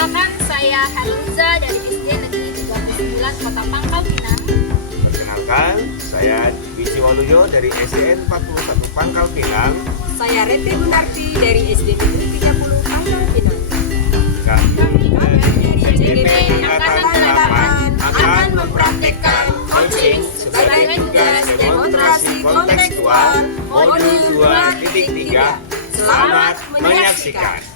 Perkenalkan, saya Haliza dari SD Negeri 39 Kota Pangkal Pinang. Perkenalkan, saya Wici Waluyo dari SDN 41 Pangkal Pinang. Saya Rete Gunarti dari SD Negeri 30 Pangkal Pinang. Kami dari CGP Angkatan 8 akan mempraktekkan coaching sebagai tugas demonstrasi kontekstual modul 2.3. Selamat menyaksikan.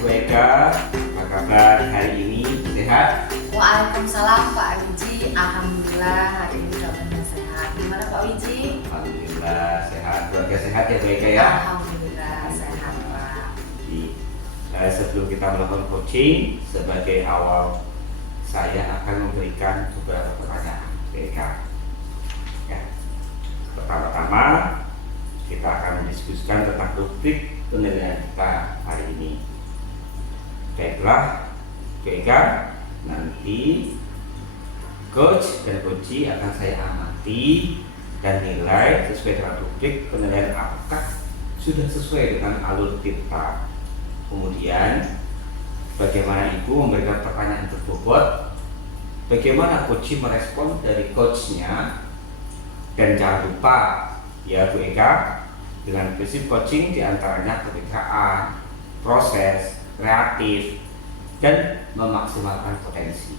Bu Eka, apa kabar hari ini? Sehat? Waalaikumsalam Pak Wiji. Alhamdulillah hari ini kabarnya sehat. Gimana Pak Wiji? Alhamdulillah sehat. Keluarga sehat ya Bu Eka ya? Alhamdulillah sehat Pak. Jadi, sebelum kita melakukan coaching, sebagai awal saya akan memberikan beberapa pertanyaan Bu Eka. Ya. Pertama-tama kita akan mendiskusikan tentang rubrik penilaian kita hari ini. Baiklah, Bu Eka, nanti coach dan coachee akan saya amati dan nilai sesuai dengan rubrik penilaian apakah sudah sesuai dengan alur kita. Kemudian bagaimana ibu memberikan pertanyaan berbobot, bagaimana coachee merespon dari coachnya, dan jangan lupa ya Bu Eka, dengan prinsip coaching diantaranya kepekaan, proses, kreatif, dan memaksimalkan potensi.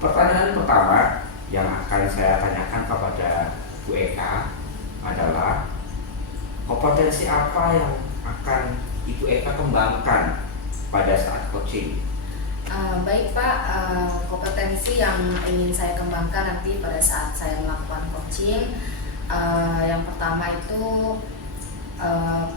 Pertanyaan pertama yang akan saya tanyakan kepada Bu Eka adalah kompetensi apa yang akan Ibu Eka kembangkan pada saat coaching? Baik Pak, kompetensi yang ingin saya kembangkan nanti pada saat saya melakukan coaching, yang pertama itu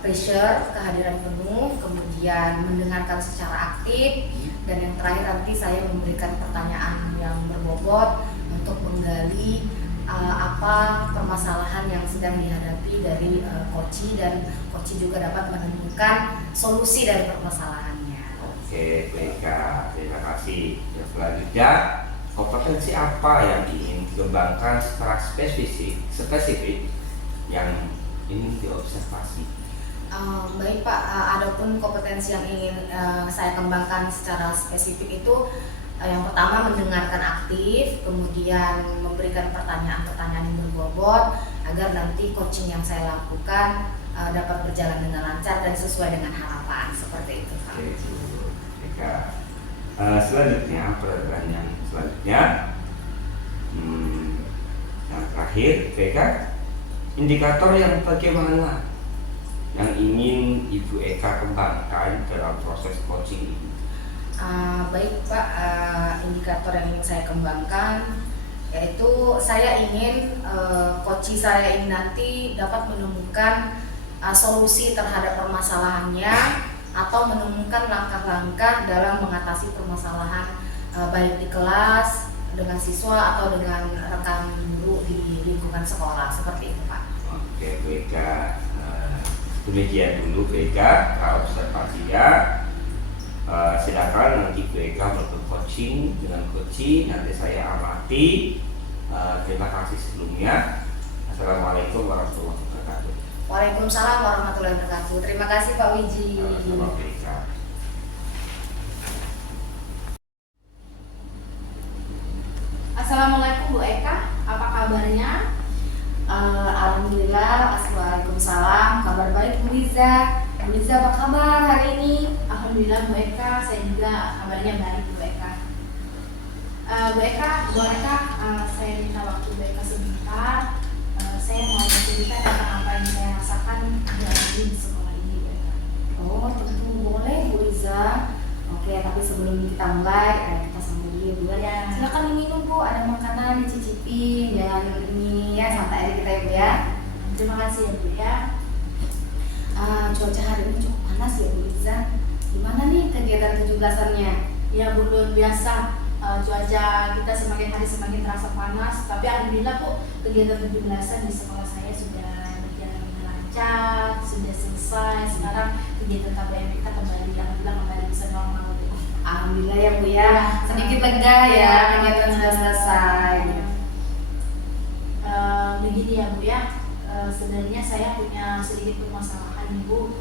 pressure, kehadiran penuh, kemudian mendengarkan secara aktif, dan yang terakhir nanti saya memberikan pertanyaan yang berbobot untuk menggali apa permasalahan yang sedang dihadapi dari coachee, dan coachee juga dapat menemukan solusi dari permasalahannya. Oke, baik Kak. Terima kasih. Yang selanjutnya, kompetensi apa yang ingin dikembangkan secara spesifik yang ingin diobservasi? Baik Pak, adapun kompetensi yang ingin saya kembangkan secara spesifik itu yang pertama mendengarkan aktif, kemudian memberikan pertanyaan-pertanyaan yang berbobot agar nanti coaching yang saya lakukan dapat berjalan dengan lancar dan sesuai dengan harapan, seperti itu Pak. Oke, Eka. Selanjutnya, pertanyaan selanjutnya, yang terakhir, Eka, indikator yang bagaimana yang ingin Ibu Eka kembangkan dalam proses coaching ini? Baik Pak, indikator yang ingin saya kembangkan yaitu saya ingin coachee saya ini nanti dapat menemukan solusi terhadap permasalahannya atau menemukan langkah-langkah dalam mengatasi permasalahan baik di kelas, dengan siswa atau dengan rekan guru di lingkungan sekolah, seperti itu Pak. Oke, Bu Eka. Demikian dulu Bu Eka, observasinya. Silakan nanti Bu Eka melakukan coaching dengan coachee, nanti saya amati. Terima kasih sebelumnya. Assalamualaikum warahmatullahi wabarakatuh. Waalaikumsalam warahmatullahi wabarakatuh. Terima kasih Pak Wiji. Sama Bu Eka. Assalamualaikum Bu Eka, apa kabarnya? Alhamdulillah, Waalaikumsalam. Kabar baik Bu Liza. Bu Liza apa kabar hari ini? Alhamdulillah Bu Eka, saya juga kabarnya baik Bu Eka. Bu Eka, saya minta waktu Bu Eka sebentar. Saya mau bercerita tentang apa yang saya rasakan di sekolah ini Bu Eka. Oh tentu boleh Bu Liza. Oke, tapi sebelum kita mulai, kita sambil dulu ya. Silakan diminum Bu, ada makanan dicicipin, jangan ini ya, santai aja kita ya Bu ya. Terima kasih ya Bu ya. Cuaca hari ini cukup panas ya Bu Liza. Gimana nih kegiatan 17-annya? Ya Bu, luar biasa. Cuaca kita semakin hari semakin terasa panas, tapi alhamdulillah Bu, kegiatan 17-an di sekolah saya sudah berjalan dengan lancar. lancar, sudah selesai. Sekarang kegiatan KBM kita kembali, alhamdulillah kembali bisa normal. Alhamdulillah ya Bu ya, sedikit lega ya, kegiatan sudah selesai. Begini ya Bu ya, sebenarnya saya punya sedikit permasalahan Bu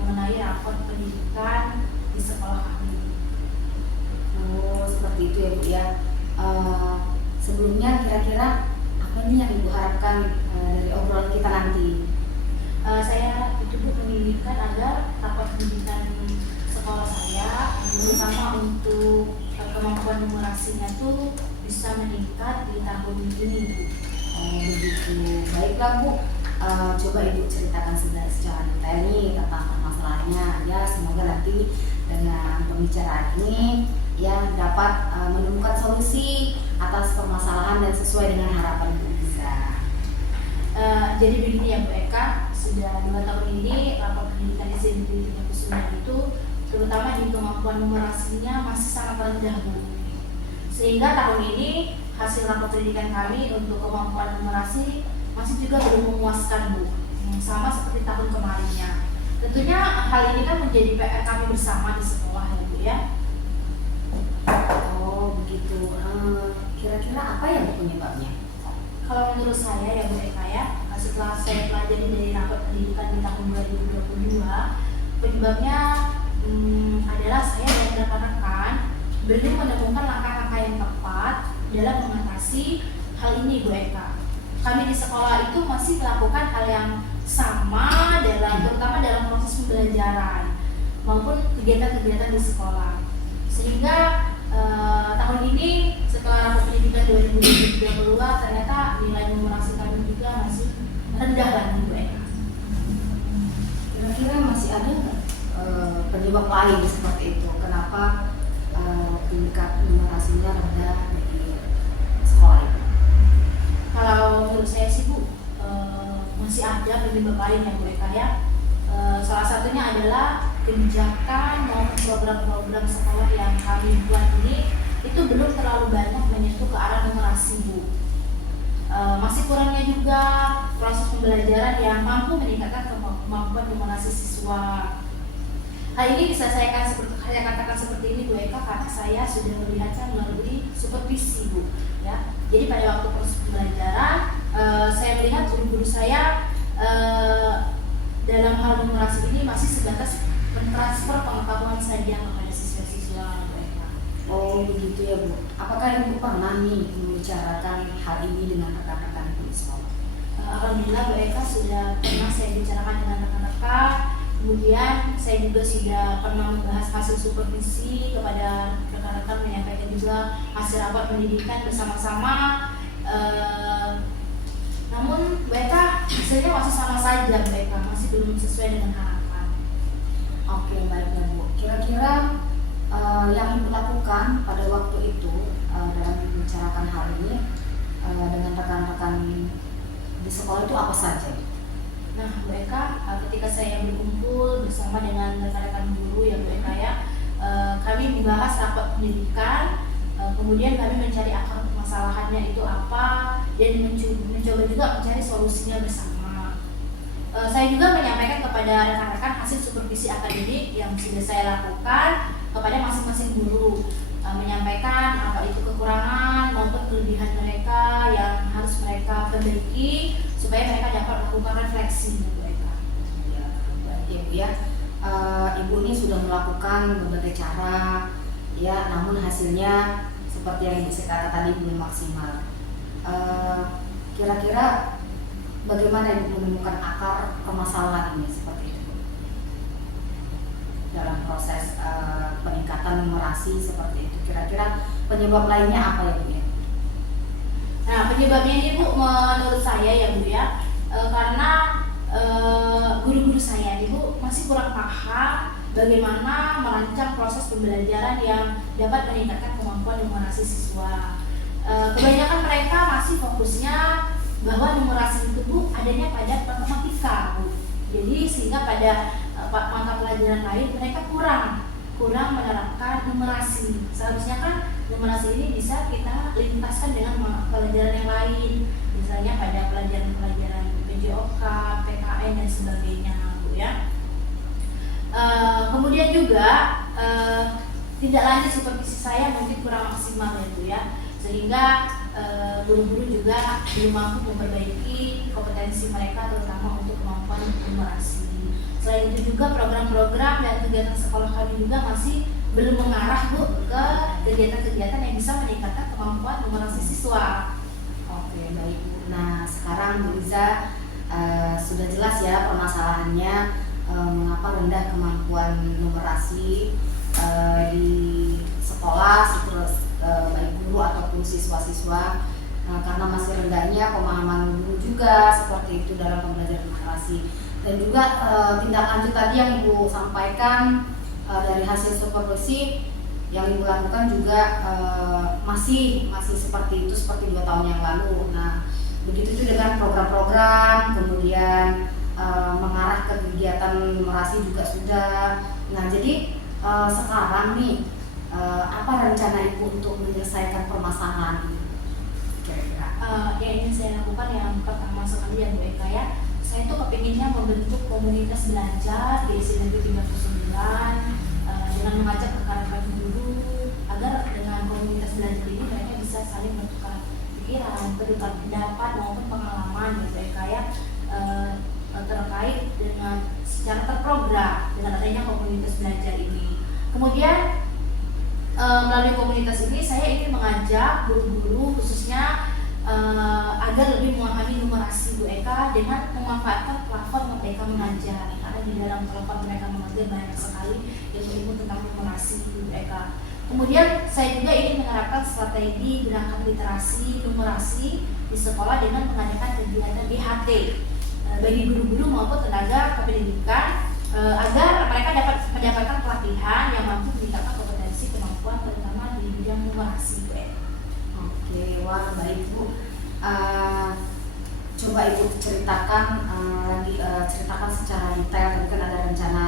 mengenai rapor pendidikan di sekolah kami. Oh seperti itu ya Bu ya. Sebelumnya kira-kira apa nih yang Ibu harapkan dari obrolan kita nanti? Saya itu Bu menginginkan agar rapor pendidikan sekolah saya, terutama untuk kemampuan numerasinya tuh bisa meningkat di tahun ini Bu. Oh begitu, baiklah Bu. Coba Ibu ceritakan secara detail nih tentang permasalahannya. Ya semoga nanti dengan pembicaraan ini ya dapat menemukan solusi atas permasalahan dan sesuai dengan harapan Ibu bisa. Jadi begini ya Bu Eka, sudah 2 tahun ini rapor pendidikan SD Negeri 39 itu terutama di kemampuan numerasinya masih sangat rendah Bu. Sehingga tahun ini hasil rapor pendidikan kami untuk kemampuan numerasi masih juga belum memuaskan Bu, sama seperti tahun kemarinnya. Tentunya hal ini kan menjadi PR kami bersama di sekolah ya Bu ya. Oh begitu. Kira-kira apa yang penyebabnya? Kalau menurut saya ya Bu Eka ya, setelah saya pelajari dari rapor pendidikan di tahun 2022, penyebabnya adalah saya dan rekan-rekan belum menemukan langkah-langkah yang tepat dalam mengatasi hal ini Bu Eka. Kami di sekolah itu masih melakukan hal yang sama terutama dalam proses pembelajaran maupun kegiatan-kegiatan di sekolah. Sehingga tahun ini setelah rapor pendidikan 2022 ternyata nilai numerasi kami juga masih rendah lagi Bu Eka. Kira-kira masih ada nggak penyebab lain seperti itu? Kenapa tingkat numerasinya rendah di sekolah itu? Kalau menurut saya sih Bu, masih ada penyebab lain ya Bu Eka ya. Salah satunya adalah kebijakan maupun program-program sekolah yang kami buat ini itu belum terlalu banyak menyentuh ke arah numerasi Bu. Masih kurangnya juga proses pembelajaran yang mampu meningkatkan kemampuan numerasi siswa. Hal ini bisa saya katakan seperti ini Bu Eka karena saya sudah melihatnya melalui supervisi Bu ya. Jadi pada waktu proses pembelajaran saya melihat guru-guru saya dalam hal numerasi ini masih sebatas mentransfer pengetahuan saja kepada siswa-siswa Bu Eka. Oh begitu ya Bu. Apakah Ibu pernah nih membicarakan hal ini dengan rekan-rekan di sekolah? Alhamdulillah Bu Eka sudah pernah saya bicarakan dengan rekan-rekan. Kemudian saya juga sudah pernah membahas hasil supervisi kepada rekan-rekan, menyampaikan juga hasil rapor pendidikan bersama-sama. Namun Bu Eka hasilnya masih sama saja Bu Eka, masih belum sesuai dengan harapan. Oke baiklah Bu. Kira-kira yang Ibu lakukan pada waktu itu dalam membicarakan hal ini dengan rekan-rekan di sekolah itu apa saja? Nah Bu Eka, ketika saya berkumpul bersama dengan rekan-rekan guru ya Bu Eka ya, kami membahas rapor pendidikan, kemudian kami mencari akar permasalahannya itu apa dan mencoba juga mencari solusinya bersama. Saya juga menyampaikan kepada rekan-rekan hasil supervisi akademik yang sudah saya lakukan kepada masing-masing guru, menyampaikan apa itu kekurangan maupun kelebihan mereka yang harus mereka perbaiki supaya mereka dapat melakukan refleksi Bu Eka. Ya, baik ya Bu ya. Ibu ini sudah melakukan berbagai cara ya, namun hasilnya seperti yang Ibu katakan tadi belum maksimal. Kira-kira bagaimana Ibu menemukan akar permasalahan ini seperti itu dalam proses peningkatan numerasi seperti itu? Kira-kira penyebab lainnya apa ya Bu ya? Nah penyebabnya ini Bu menurut saya ya Bu ya, karena guru-guru saya ini Bu masih kurang paham bagaimana merancang proses pembelajaran yang dapat meningkatkan kemampuan numerasi siswa. Kebanyakan mereka masih fokusnya bahwa numerasi itu Bu adanya pada matematika Bu. Jadi sehingga pada mata pelajaran lain mereka kurang kurang menerapkan numerasi. Seharusnya kan numerasi ini bisa kita lintaskan dengan pelajaran yang lain, misalnya pada pelajaran-pelajaran PJOK, PKN dan sebagainya, Bu ya. Kemudian juga tindak lanjut supervisi saya mungkin kurang maksimal ya Bu ya, sehingga guru-guru juga belum mampu memperbaiki kompetensi mereka terutama untuk kemampuan numerasi. Selain itu juga program-program dan kegiatan sekolah kami juga masih belum mengarah Bu ke kegiatan-kegiatan yang bisa meningkatkan kemampuan numerasi siswa. Oke, baik Bu. Nah, sekarang Bu Liza sudah jelas ya permasalahannya, mengapa rendah kemampuan numerasi di sekolah, terus baik guru ataupun siswa-siswa, karena masih rendahnya pemahaman guru juga seperti itu dalam pembelajaran numerasi. Dan juga tindak lanjut tadi yang Ibu sampaikan dari hasil supervisi yang Ibu lakukan juga masih seperti itu, seperti 2 tahun yang lalu. Nah, begitu juga dengan program-program, kemudian mengarah ke kegiatan numerasi juga sudah. Nah, jadi sekarang nih apa rencana Ibu untuk menyelesaikan permasalahan ini? Kira-kira Yang ingin saya lakukan yang pertama sekali ya Bu Eka ya, saya tuh kepinginnya membentuk komunitas belajar di SD Negeri 39 dengan mengajak rekan-rekan guru agar dengan komunitas belajar ini mereka bisa saling bertukar pikiran, bertukar pendapat maupun pengalaman gitu ya kayak terkait dengan secara terprogram dengan adanya komunitas belajar ini. Kemudian melalui komunitas ini saya ingin mengajak guru-guru khususnya agar lebih memahami numerasi Bu Eka dengan memanfaatkan platform mereka mengajar, karena di dalam platform mereka mengajar banyak sekali ilmu tentang numerasi Bu Eka. Kemudian saya juga ingin menerapkan strategi gerakan literasi numerasi di sekolah dengan mengadakan kegiatan BHT bagi guru-guru maupun tenaga kependidikan agar mereka dapat mendapatkan pelatihan yang mampu meningkatkan kompetensi kemampuan terutama di bidang numerasi Bu Eka. Oke, wah baik Bu. Coba Ibu ceritakan ceritakan secara detail. Tadi kan ada rencana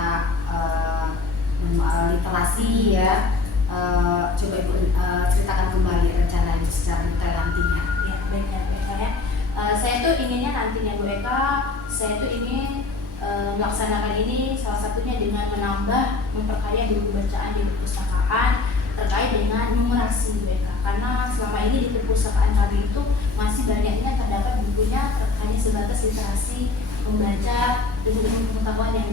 literasi ya. Coba Ibu ceritakan kembali rencana Ibu secara detail nantinya. Ya, baik ya, baik ya. Saya tuh inginnya nantinya Bu Eka, saya tuh ingin melaksanakan ini salah satunya dengan menambah memperkaya buku bacaan di perpustakaan terkait dengan numerasi Bu Eka, karena selama ini di perpustakaan kami itu masih banyaknya terdapat bukunya hanya sebatas literasi membaca ilmu pengetahuan yang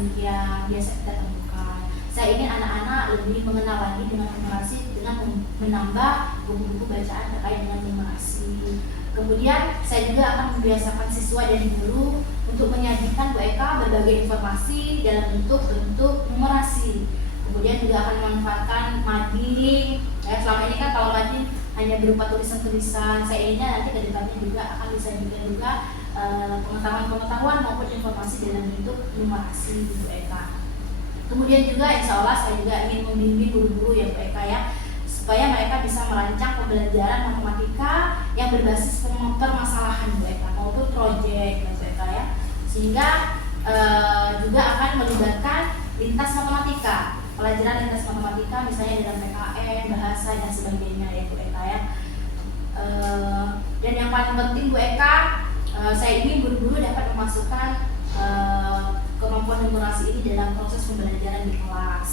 biasa kita temukan. Saya ingin anak-anak lebih mengenal lagi dengan numerasi dengan menambah buku-buku bacaan terkait dengan numerasi. Kemudian saya juga akan membiasakan siswa dan guru untuk menyajikan Bu Eka berbagai informasi dalam bentuk numerasi. Kemudian juga akan memanfaatkan mading. Selama ini kan kalau mading hanya berupa tulisan-tulisan. Saya ingin nanti ke depannya juga akan disajikan juga pengetahuan-pengetahuan maupun informasi dalam bentuk numerasi Bu Eka. Kemudian juga insya Allah saya juga ingin membimbing guru-guru ya Bu Eka ya, supaya mereka bisa merancang pembelajaran matematika yang berbasis permasalahan Bu Eka maupun proyek Bu Eka ya, sehingga juga akan melibatkan lintas matematika, pelajaran lintas matematika misalnya dalam PKN, bahasa dan sebagainya ya Bu Eka ya. Dan yang paling penting Bu Eka, saya ingin guru-guru dapat memasukkan kemampuan numerasi ini dalam proses pembelajaran di kelas.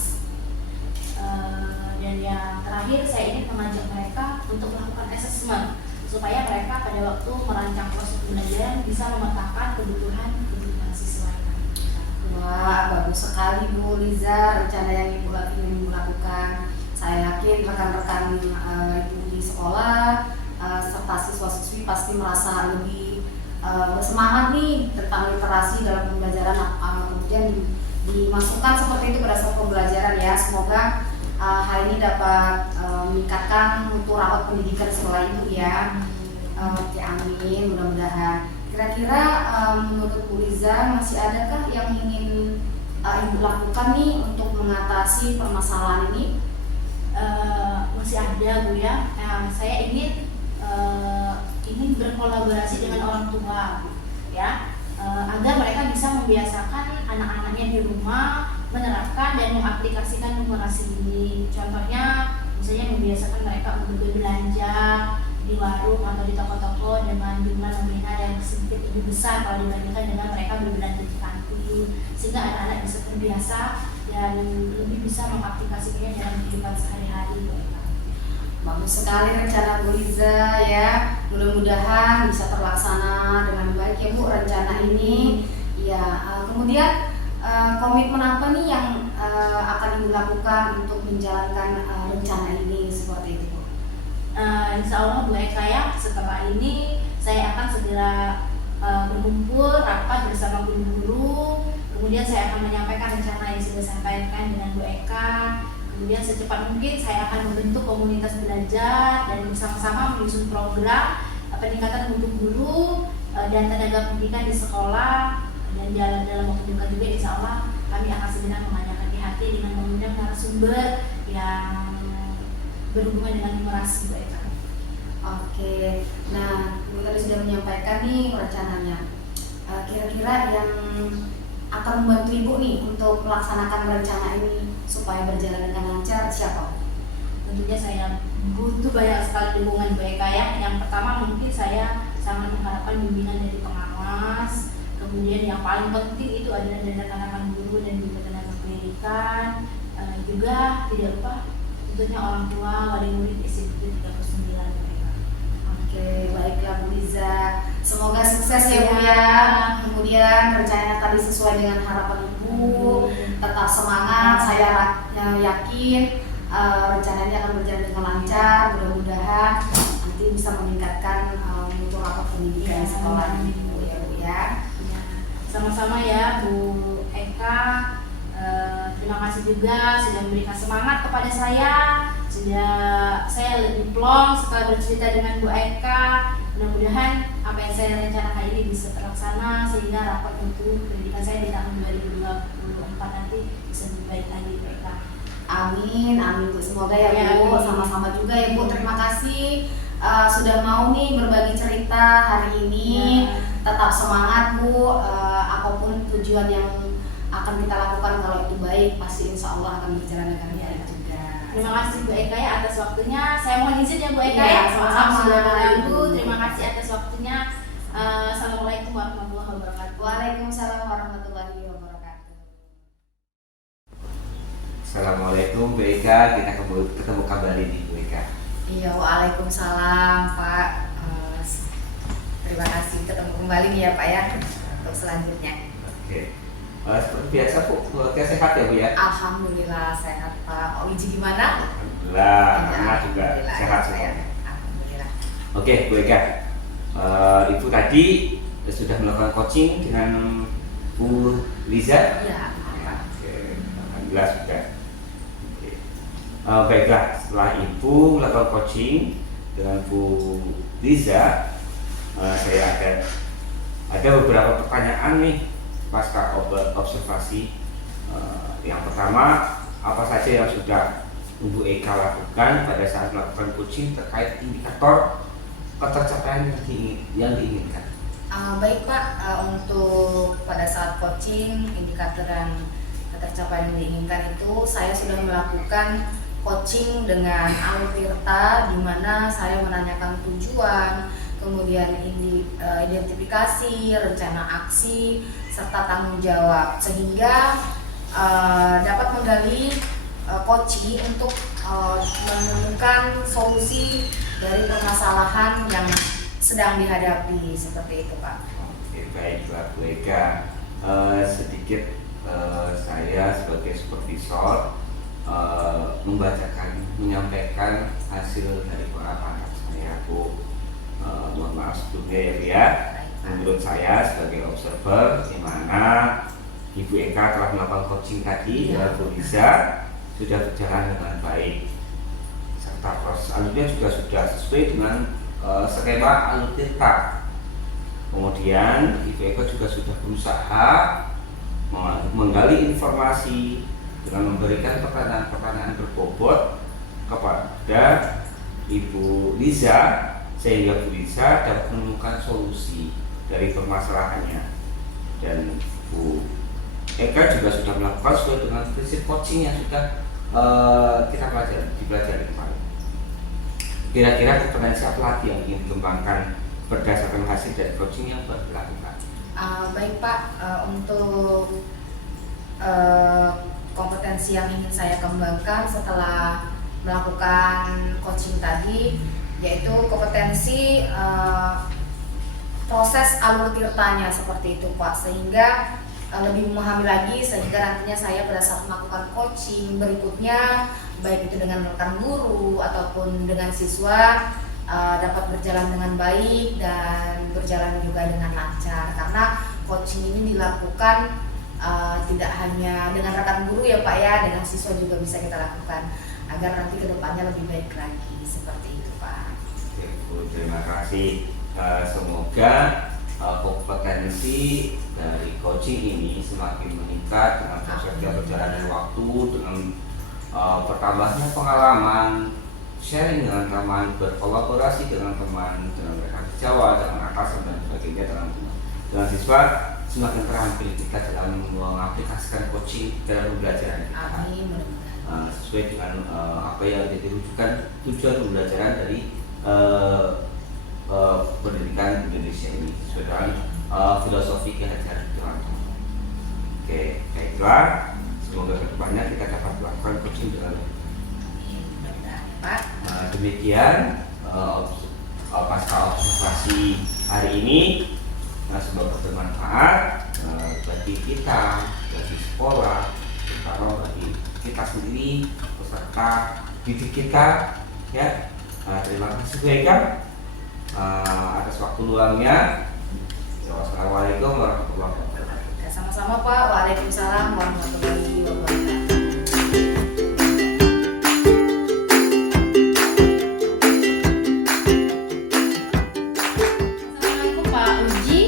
Dan yang terakhir saya ingin mengajak mereka untuk melakukan assessment supaya mereka pada waktu merancang proses pembelajaran bisa memetakan kebutuhan siswa. Wah, bagus sekali Bu Liza rencana yang Ibu ingin lakukan. Saya yakin rekan-rekan Ibu di sekolah serta siswa-siswi pasti merasa lebih bersemangat nih tentang literasi dalam pembelajaran, kemudian dimasukkan seperti itu pada saat pembelajaran ya. Semoga hal ini dapat meningkatkan mutu rapat pendidikan sekolah Ibu ya. Oke, amin, mudah-mudahan. Kira-kira menurut Bu Liza masih adakah yang ingin Ibu lakukan nih untuk mengatasi permasalahan ini? Masih ada Bu ya. Saya ingin berkolaborasi dengan orang tua ya, agar mereka bisa membiasakan anak-anaknya di rumah menerapkan dan mengaplikasikan numerasi ini. Contohnya misalnya membiasakan mereka untuk berbelanja di warung atau di toko-toko dengan jumlah nominal yang sedikit lebih besar kalau dibandingkan dengan mereka berbelanja di kantin, sehingga anak-anak bisa terbiasa dan lebih bisa mengaplikasikannya dalam kehidupan sehari-hari. Bagus sekali rencana Bu Liza ya. Mudah-mudahan bisa terlaksana dengan baik ya Bu rencana ini. Ya, kemudian komitmen apa nih yang akan Ibu lakukan untuk menjalankan rencana ini seperti itu Bu? Insya Allah Bu Eka ya, setelah ini saya akan segera berkumpul rapat bersama guru-guru. Kemudian saya akan menyampaikan rencana yang sudah saya sampaikan dengan Bu Eka. Kemudian secepat mungkin saya akan membentuk komunitas belajar dan bersama-sama menyusun program peningkatan mutu guru dan tenaga pendidikan di sekolah. Dan dalam waktu dekat juga insya Allah kami akan segera mengadakan IHT dengan mengundang narasumber yang berhubungan dengan numerasi Bu Eka. Oke, nah Ibu tadi sudah menyampaikan nih rencananya. Kira-kira yang akan membantu Ibu nih untuk melaksanakan rencana ini supaya berjalan dengan lancar siapa? Tentunya saya butuh banyak sekali dukungan Bu Eka ya. Yang pertama mungkin saya sangat mengharapkan bimbingan dari pengawas. Kemudian yang paling penting itu adalah dari rekan-rekan guru dan juga tenaga pendidikan. Juga tidak lupa tentunya orang tua wali murid SMP 39 mereka. Oke, baiklah Bu Liza. Semoga sukses ya Bu ya. Kemudian rencananya tadi sesuai dengan harapan Ibu. Tetap semangat. Saya yakin rencananya akan berjalan dengan lancar. Mudah-mudahan nanti bisa meningkatkan mutu rapat pendidikan di sekolah Ibu ya Bu ya. Sama-sama ya Bu Eka. Terima kasih juga sudah memberikan semangat kepada saya. Sudah saya lebih plong setelah bercerita dengan Bu Eka. Mudah-mudahan apa yang saya rencanakan ini bisa terlaksana sehingga rapat untuk pendidikan saya di tahun 2024 nanti bisa lebih baik lagi Bu Eka. Amin, amin Bu. Semoga ya Bu. Sama-sama juga ya Bu. Terima kasih sudah mau nih berbagi cerita hari ini. Tetap semangat Bu. Apapun tujuan yang akan kita lakukan kalau itu baik pasti insya Allah akan berjalan dengan baik juga. Terima kasih Bu Eka ya atas waktunya. Saya mohon izin ya Bu Eka Ya, ya. sama-sama. Sudah mengganggu. Terima kasih atas waktunya. Assalamualaikum warahmatullahi wabarakatuh. Waalaikumsalam warahmatullahi wabarakatuh. Assalamualaikum Bu Eka, kita ketemu kembali di Bu Eka. Iya, waalaikumsalam Pak. Terima kasih ketemu kembali nih ya Pak ya untuk selanjutnya. Oke. Seperti biasa Bu, keluarga sehat ya Bu ya? Alhamdulillah sehat Pak. Oh Iji gimana? Alhamdulillah, Ya, anak juga alhamdulillah, sehat ya, semuanya. Alhamdulillah. Oke Bu Eka, Ibu tadi sudah melakukan coaching dengan Bu Liza? Iya. Oke, alhamdulillah sudah. Oke. Baiklah, setelah Ibu melakukan coaching dengan Bu Liza, saya ada beberapa pertanyaan nih pasca observasi. Yang pertama, apa saja yang sudah Bu Eka lakukan pada saat melakukan coaching terkait indikator ketercapaian yang diinginkan? Baik Pak, untuk pada saat coaching indikator yang ketercapaian yang diinginkan itu saya sudah melakukan coaching dengan Alur Tirta di mana saya menanyakan tujuan, kemudian identifikasi, rencana aksi, serta tanggung jawab sehingga dapat menggali coaching untuk menemukan solusi dari permasalahan yang sedang dihadapi seperti itu Pak. Oke, baiklah Bu Eka. Sedikit saya sebagai supervisor menyampaikan hasil dari para pakar saya Bu. Mohon maaf sebelumnya ya Bu ya. Menurut saya sebagai observer di mana Ibu Eka telah melakukan coaching tadi dengan Bu Liza sudah berjalan dengan baik serta proses alurnya juga sudah sesuai dengan skema Alur Tirta. Kemudian Ibu Eka juga sudah berusaha menggali informasi dengan memberikan pertanyaan-pertanyaan berbobot kepada Ibu Liza sehingga Bu Liza dapat menemukan solusi dari permasalahannya. Dan Bu Eka juga sudah melakukan sesuai dengan prinsip coaching yang sudah kita dipelajari kemarin. Kira-kira kompetensi apa lagi yang ingin dikembangkan berdasarkan hasil dari coaching yang baru dilakukan? Baik Pak, untuk kompetensi yang ingin saya kembangkan setelah melakukan coaching tadi, yaitu kompetensi proses alur tirtanya seperti itu Pak, sehingga lebih memahami lagi, sehingga nantinya saya pada saat melakukan coaching berikutnya, baik itu dengan rekan guru ataupun dengan siswa, dapat berjalan dengan baik dan berjalan juga dengan lancar, karena coaching ini dilakukan tidak hanya dengan rekan guru ya Pak ya, dengan siswa juga bisa kita lakukan agar nanti kedepannya lebih baik lagi, seperti itu Pak. Oke, Bu, terima kasih. Semoga kompetensi dari coaching ini semakin meningkat dengan prosesnya berjalannya waktu, dengan bertambahnya pengalaman, sharing dengan teman, berkolaborasi dengan teman, dengan rekan sejawat, dengan atasan dan sebagainya, dengan siswa, semakin terampil kita dalam mengaplikasikan coaching dalam pembelajaran kita. Amin. Sesuai dengan apa yang jadi rujukan tujuan pembelajaran dari pendidikan Indonesia ini, sesuai dengan filosofi kehajaran teman-teman. Oke, baiklah. Semoga kedepannya kita dapat melakukan coaching dengan Pak. Demikian pasca observasi hari ini, semoga bermanfaat bagi kita, bagi sekolah, terutama bagi kita sendiri, peserta didik kita, ya. Terima kasih Bu Eka atas waktu luangnya. Wassalamualaikum warahmatullahi wabarakatuh. Sama-sama Pak. Waalaikumsalam warahmatullahi wabarakatuh. Assalamualaikum Pak Uji,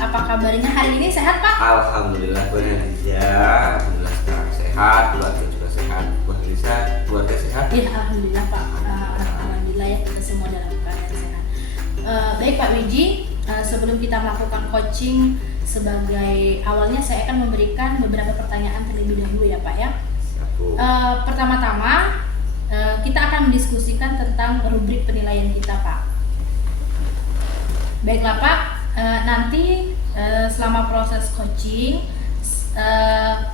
apa kabarnya hari ini, sehat Pak? Alhamdulillah Bu Nadiza, alhamdulillah sekarang sehat, keluarga juga sehat. Bu Nadiza, keluarga sehat? Iya, alhamdulillah Pak. Alhamdulillah ya, kita semua dalam keadaan sehat. Baik Pak Wiji, sebelum kita melakukan coaching, sebagai awalnya saya akan memberikan beberapa pertanyaan terlebih dahulu ya Pak ya. Siap Bu. Pertama-tama kita akan mendiskusikan tentang rubrik penilaian kita Pak. Baiklah Pak, nanti selama proses coaching,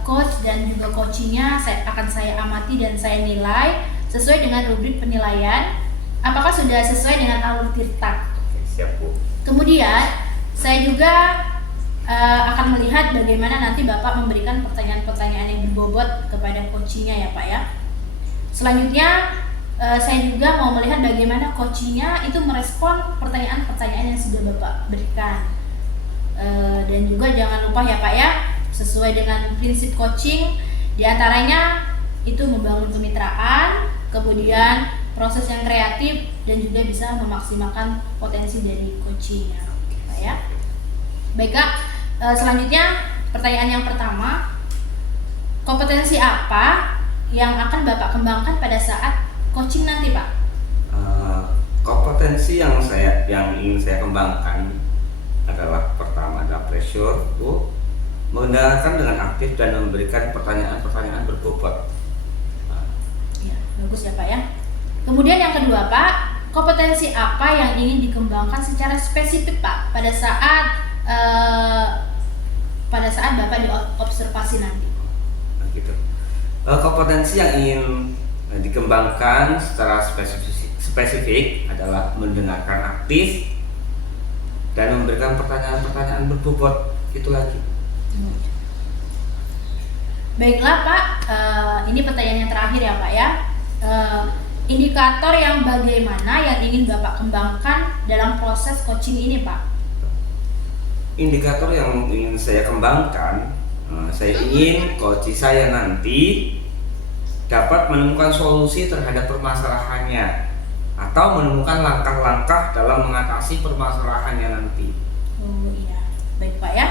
coach dan juga coachingnya akan saya amati dan saya nilai sesuai dengan rubrik penilaian apakah sudah sesuai dengan alur tirta. Siap Bu. Kemudian saya juga akan melihat bagaimana nanti Bapak memberikan pertanyaan-pertanyaan yang berbobot kepada coachingnya ya Pak ya. Selanjutnya saya juga mau melihat bagaimana coachingnya itu merespon pertanyaan-pertanyaan yang sudah Bapak berikan. Dan juga jangan lupa ya Pak ya, sesuai dengan prinsip coaching, diantaranya itu membangun kemitraan, kemudian proses yang kreatif, dan juga bisa memaksimalkan potensi dari coachingnya Pak ya. Baik Kak, selanjutnya pertanyaan yang pertama, kompetensi apa yang akan Bapak kembangkan pada saat coaching nanti Pak? Kompetensi yang ingin saya kembangkan adalah pertama adalah pressure, Bu, mendengarkan dengan aktif dan memberikan pertanyaan-pertanyaan berbobot. Ya, bagus ya Pak ya. Kemudian yang kedua Pak, kompetensi apa yang ingin dikembangkan secara spesifik Pak pada saat Bapak diobservasi nanti? Gitu. Kompetensi yang ingin dikembangkan secara spesifik adalah mendengarkan aktif dan memberikan pertanyaan-pertanyaan berbobot. Itu lagi. Baiklah Pak, ini pertanyaan yang terakhir ya Pak ya. Indikator yang bagaimana yang ingin Bapak kembangkan dalam proses coaching ini Pak? Indikator yang ingin saya kembangkan, saya ingin coach saya nanti dapat menemukan solusi terhadap permasalahannya atau menemukan langkah-langkah dalam mengatasi permasalahannya nanti. Oh iya, baik Pak ya.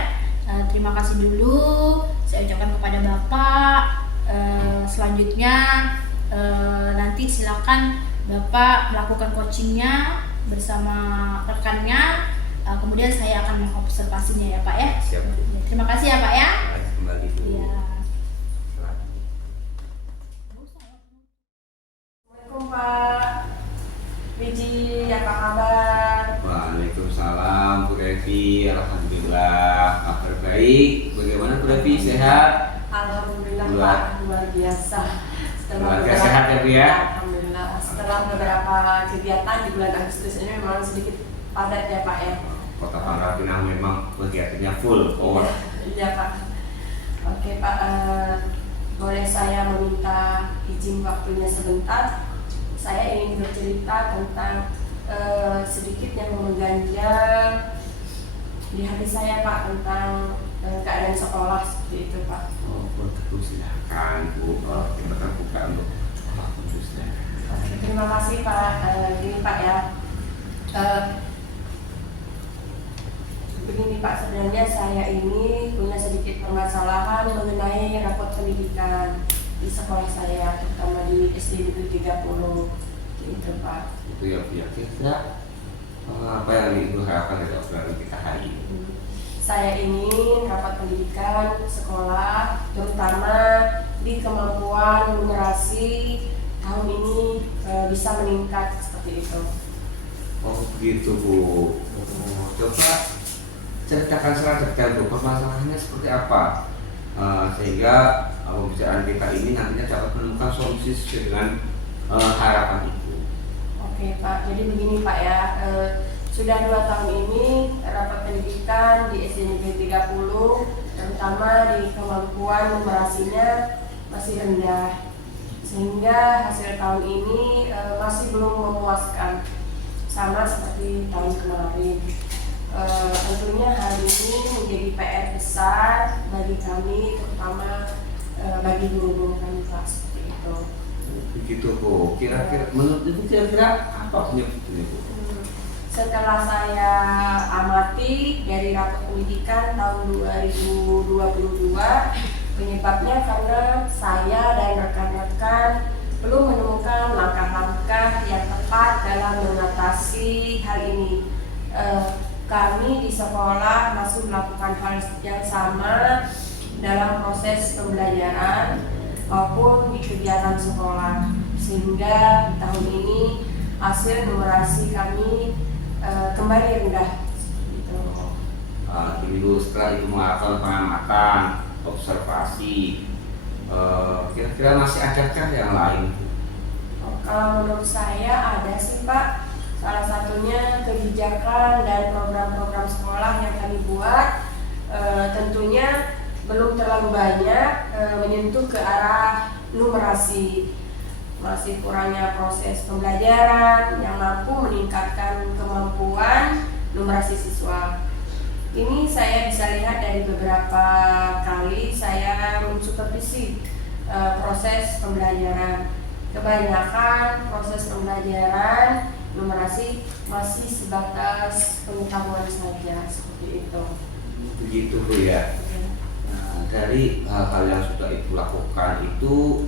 Terima kasih dulu saya ucapkan kepada Bapak. Selanjutnya nanti silakan Bapak melakukan coachingnya bersama rekannya. Kemudian saya akan mengobservasinya ya Pak ya. Siap. Terima kasih ya Pak ya. kembali Bu. Iya. Assalamualaikum Pak Wiji, apa kabar? Waalaikumsalam Bu Devi, alhamdulillah kabar baik. Bagaimana Bu Devi, sehat? Alhamdulillah Luar- Pak, luar biasa. Keluarga sehat ya Bu ya? Alhamdulillah. Setelah beberapa kegiatan di bulan Agustus ini memang sedikit padat ya Pak ya. Kota Pangkal Pinang memang kegiatannya full power. Iya Pak. Oke Pak, boleh saya meminta izin waktunya sebentar? Saya ingin bercerita tentang sedikit yang mengganjal di hati saya Pak tentang keadaan sekolah seperti itu Pak. Oh, Bu, silakan Bu. Kita terbuka untuk apapun Bu, silakan. Oke, terima kasih Pak. Gini Pak ya. Begini Pak, sebenarnya saya ini punya sedikit permasalahan mengenai rapot pendidikan di sekolah saya, terutama di SD Negeri 30. Gitu Pak. Itu ya Bu ya. Kira apa yang Ibu harapkan dari obrolan kita hari ini? Saya ingin rapat pendidikan sekolah, terutama di kemampuan numerasi tahun ini bisa meningkat seperti itu. Oh begitu Bu. Oh, coba ceritakan secara detail Bu, permasalahannya seperti apa, sehingga pembicaraan kita ini nantinya dapat menemukan solusi sesuai dengan harapan Ibu. Oke Pak, jadi begini Pak ya, sudah 2 tahun ini rapat pendidikan di SD Negeri 30, terutama di kemampuan numerasinya masih rendah, sehingga hasil tahun ini masih belum memuaskan, sama seperti tahun kemarin. Tentunya hal ini menjadi PR besar bagi kami, terutama bagi guru-guru kami Pak, seperti itu. Begitu Bu. Kira-kira menurut Ibu kira-kira apa penyebabnya Bu? Setelah saya amati dari rapat pendidikan tahun 2022, penyebabnya karena saya dan rekan-rekan belum menemukan langkah-langkah yang tepat dalam mengatasi hal ini. Kami di sekolah masih melakukan hal yang sama dalam proses pembelajaran maupun di kegiatan sekolah, sehingga di tahun ini hasil numerasi kami kembali rendah. Gitu. Dulu setelah Ibu melakukan pengamatan, observasi, kira-kira masih adakah yang lain Bu? Kalau menurut saya ada sih Pak. Salah satunya kebijakan dan program-program sekolah yang kami buat tentunya belum terlalu banyak menyentuh ke arah numerasi. Masih kurangnya proses pembelajaran yang mampu meningkatkan kemampuan numerasi siswa. Ini saya bisa lihat dari beberapa kali saya mensupervisi proses pembelajaran. Kebanyakan proses pembelajaran numerasi masih sebatas pengetahuan saja, seperti itu. Begitu Bu ya. Nah, dari hal-hal yang sudah Ibu lakukan itu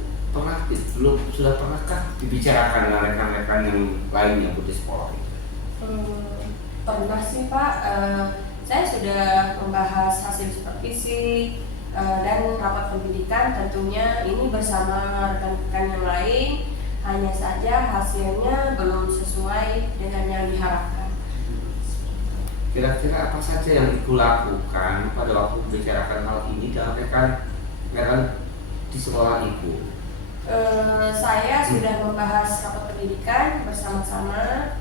sudah pernahkah dibicarakan dengan rekan-rekan yang lainnya Bu di sekolah itu? Pernah sih Pak. Saya sudah membahas hasil supervisi dan rapat pendidikan, tentunya ini bersama rekan-rekan yang lain. Hanya saja hasilnya belum sesuai dengan yang diharapkan. Kira-kira apa saja yang Ibu lakukan pada waktu membicarakan hal ini dengan rekan di sekolah Ibu? Saya sudah membahas rapat pendidikan bersama-sama,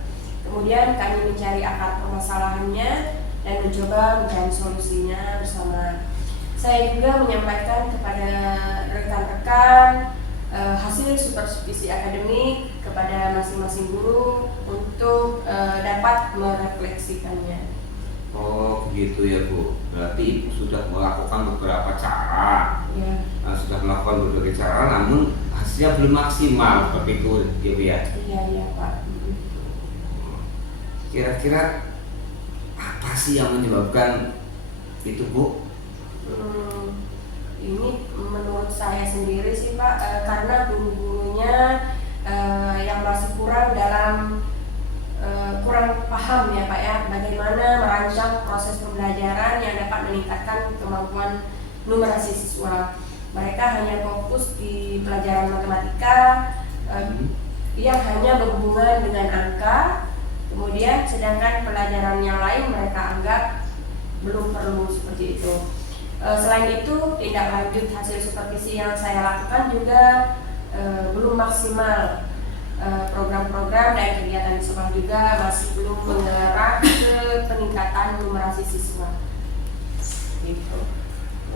kemudian kami mencari akar permasalahannya dan mencoba mencari solusinya bersama. Saya juga menyampaikan kepada rekan-rekan hasil supervisi akademik kepada masing-masing guru untuk dapat merefleksikannya. Oh begitu ya Bu. Berarti Ibu sudah melakukan beberapa cara, Ya. sudah melakukan berbagai cara, namun hasilnya belum maksimal seperti itu ya Bu ya. Iya Pak. Kira-kira apa sih yang menyebabkan itu Bu? Ini menurut saya sendiri sih Pak, karena guru-gurunya yang masih kurang paham ya Pak ya, bagaimana merancang proses pembelajaran yang dapat meningkatkan kemampuan numerasi siswa. Mereka hanya fokus di pelajaran matematika yang hanya berhubungan dengan angka. Kemudian sedangkan pelajaran yang lain mereka anggap belum perlu seperti itu. Selain itu, tindak lanjut hasil supervisi yang saya lakukan juga belum maksimal. Program-program dan kegiatan di sekolah juga masih belum mengarah ke peningkatan numerasi siswa. Gitu.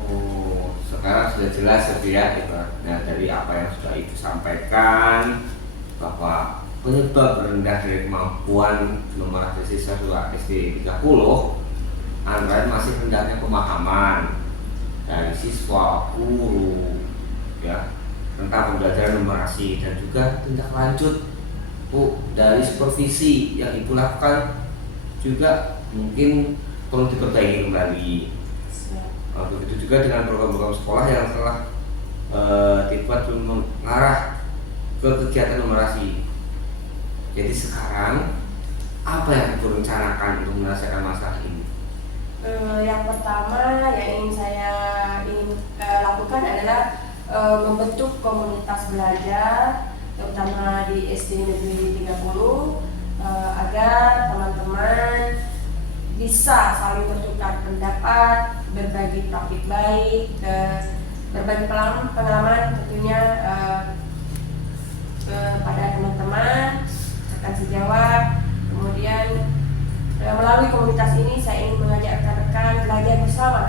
Oh, sekarang sudah jelas ya, dari apa yang sudah Ibu sampaikan bahwa penyebab rendah dari kemampuan numerasi siswa SD 30 antara masih rendahnya pemahaman dari siswa, guru, ya, tentang pembelajaran numerasi, dan juga tindak lanjut dari supervisi yang Ibu lakukan juga mungkin perlu diperbaiki kembali. Begitu juga dengan program-program sekolah yang telah dibuat mengarah ke kegiatan numerasi. Jadi sekarang apa yang Ibu rencanakan untuk menyelesaikan masalah ini? Yang pertama yang ingin saya lakukan adalah membentuk komunitas belajar, terutama di SD Negeri 30, agar teman-teman bisa saling bertukar pendapat, berbagi praktik baik, berbagi pengalaman tentunya kepada teman-teman akan sejawat. Kemudian melalui komunitas ini saya ingin mengajak rekan-rekan belajar bersama,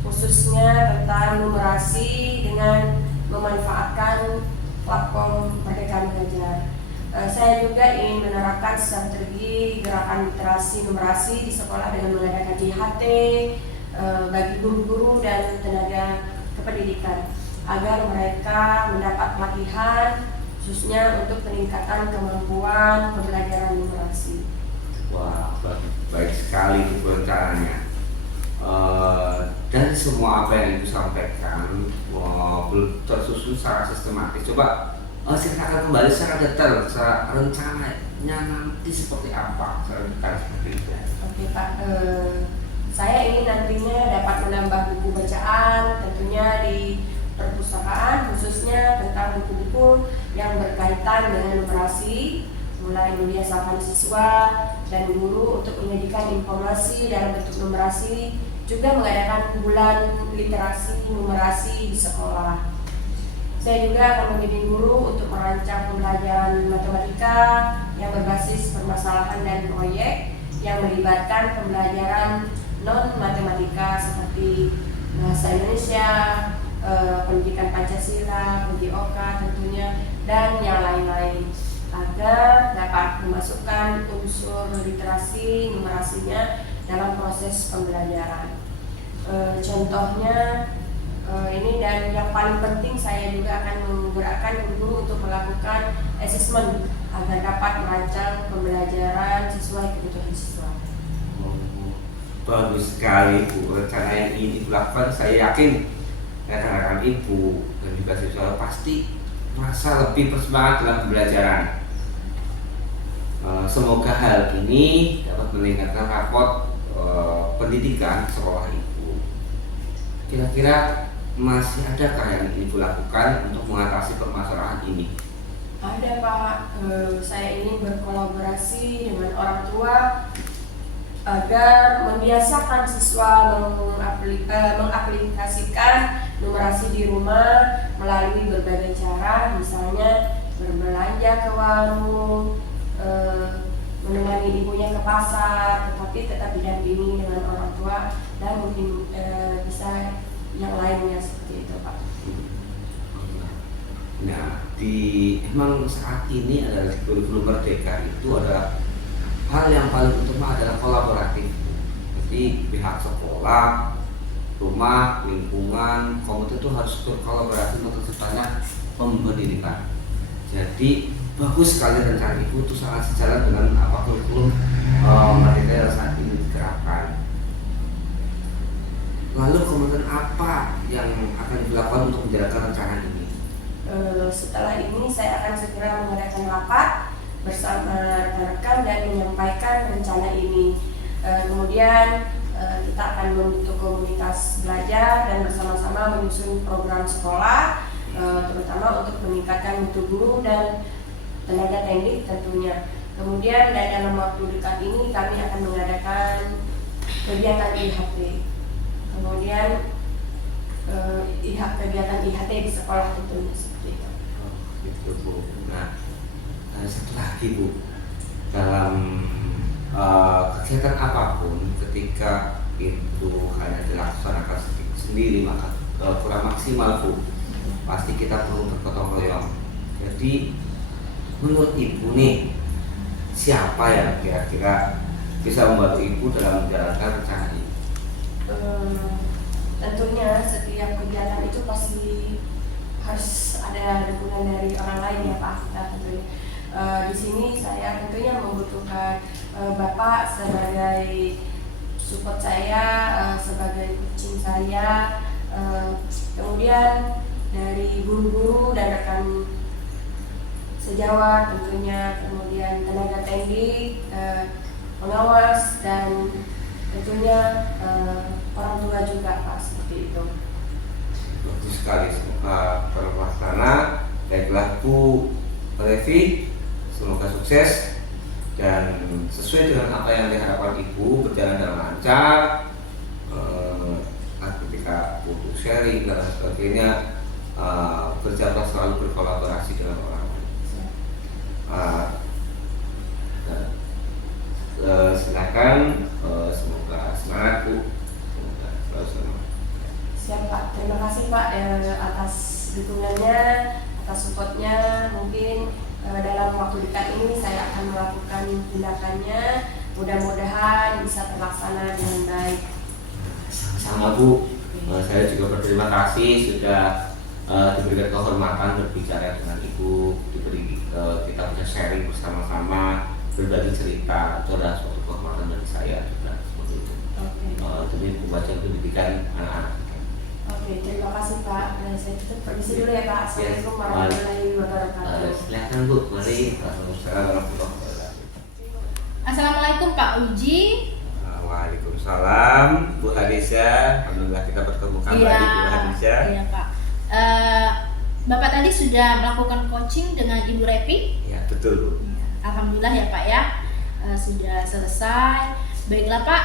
khususnya tentang numerasi dengan memanfaatkan platform Merdeka Belajar. Saya juga ingin menerapkan strategi gerakan literasi numerasi di sekolah dengan mengadakan IHT bagi guru-guru dan tenaga kependidikan agar mereka mendapat pelatihan khususnya untuk peningkatan kemampuan pembelajaran numerasi. Wah, baik sekali itu rencananya. Dan semua apa yang Ibu sampaikan belum tersusun secara sistematis. Coba ceritakan kembali secara detail, secara rencananya nanti seperti apa, secara detail seperti itu. Oke Pak, saya ingin nantinya dapat menambah buku bacaan tentunya di perpustakaan, khususnya tentang buku-buku yang berkaitan dengan numerasi, mulai membiasakan siswa dan guru untuk menyajikan informasi dalam bentuk numerasi, juga mengadakan bulan literasi numerasi di sekolah. Saya juga akan menjadi guru untuk merancang pembelajaran matematika yang berbasis permasalahan dan proyek yang melibatkan pembelajaran non-matematika seperti bahasa Indonesia, pendidikan Pancasila, PJOK tentunya, dan yang lain-lain, agar dapat memasukkan unsur literasi numerasinya dalam proses pembelajaran. Contohnya ini, dan yang paling penting saya juga akan menggerakkan guru untuk melakukan asesmen agar dapat merancang pembelajaran sesuai kebutuhan siswa. Bagus sekali Bu, rencana yang ingin Ibu lakukan, saya yakin rekan-rekan Ibu dan juga siswa pasti merasa lebih bersemangat dalam pembelajaran. Semoga hal ini dapat meningkatkan rapot pendidikan sekolah Ibu. Kira-kira masih adakah yang Ibu lakukan untuk mengatasi permasalahan ini? Ada Pak, saya ingin berkolaborasi dengan orang tua agar membiasakan siswa mengaplikasikan numerasi di rumah melalui berbagai cara, misalnya berbelanja ke warung, menemani ibunya ke pasar, tetapi tetap didampingi dengan orang tua, dan mungkin bisa yang lainnya seperti itu Pak. Nah, emang saat ini adalah kurikulum Merdeka itu adalah hal yang paling utama adalah kolaboratif. Jadi pihak sekolah, rumah, lingkungan, komunitas itu harus berkolaborasi untuk terciptanya pendidikan. Jadi bagus sekali rencana Ibu, itu sangat sejalan dengan apa kurikulum Merdeka yang saat ini digerakkan. Lalu kemudian apa yang akan dilakukan untuk menjalankan rencana ini? Setelah ini saya akan segera mengadakan rapat bersama rekan-rekan dan menyampaikan rencana ini. Kemudian kita akan membentuk komunitas belajar dan bersama-sama menyusun program sekolah, terutama untuk meningkatkan mutu guru dan tenaga teknik tentunya. Kemudian dan dalam waktu dekat ini kami akan mengadakan kegiatan IHT. Kemudian kegiatan IHT di sekolah tentunya seperti itu. Oh, gitu Bu. Nah, satu lagi Bu, dalam kegiatan apapun ketika itu hanya dilaksanakan sendiri maka kurang maksimal Bu. Pasti kita perlu bergotong royong. Jadi menurut Ibu nih, siapa yang kira-kira bisa membantu Ibu dalam menjalankan rencana ini? Tentunya setiap kegiatan itu pasti harus ada dukungan dari orang lain ya Pak. Kita tentunya di sini saya tentunya membutuhkan Bapak sebagai support saya, sebagai coaching saya, kemudian dari guru-guru dan rekan sejawat tentunya, kemudian tenaga teknik, pengawas, dan tentunya orang tua juga Pak, seperti itu. Bagus sekali, semoga terlaksana. Baiklah Bu Revi, semoga sukses dan sesuai dengan apa yang diharapkan Ibu, berjalan dengan lancar. Ketika butuh sharing dan sebagainya, berjalan selalu berkolaborasi dengan orang lain. Silakan, semoga semangat Bu, semoga selalu semangat. Siap Pak, terima kasih Pak atas dukungannya, atas supportnya. Mungkin dalam waktu dekat ini saya akan melakukan tindakannya, mudah-mudahan bisa terlaksana dengan baik. Sama Bu, saya juga berterima kasih sudah diberikan kehormatan berbicara dengan Ibu, kita bisa sharing bersama-sama, berbagi cerita. Itu adalah suatu kehormatan dari saya juga seperti itu. Demi pembaca pendidikan anak-anak. Oke, terima kasih Pak. Saya tutup permisi dulu ya Pak. Assalamualaikum warahmatullahi wabarakatuh. Silakan Bu, mari. Waalaikumsalam warahmatullahi wabarakatuh. Assalamualaikum Pak Uji. Waalaikumsalam Bu Hadisha. Alhamdulillah kita bertemu kembali Bu Hadisha. Iya Pak. Bapak tadi sudah melakukan coaching dengan Ibu Revi? Ya betul Bu. Alhamdulillah ya Pak ya, sudah selesai. Baiklah Pak,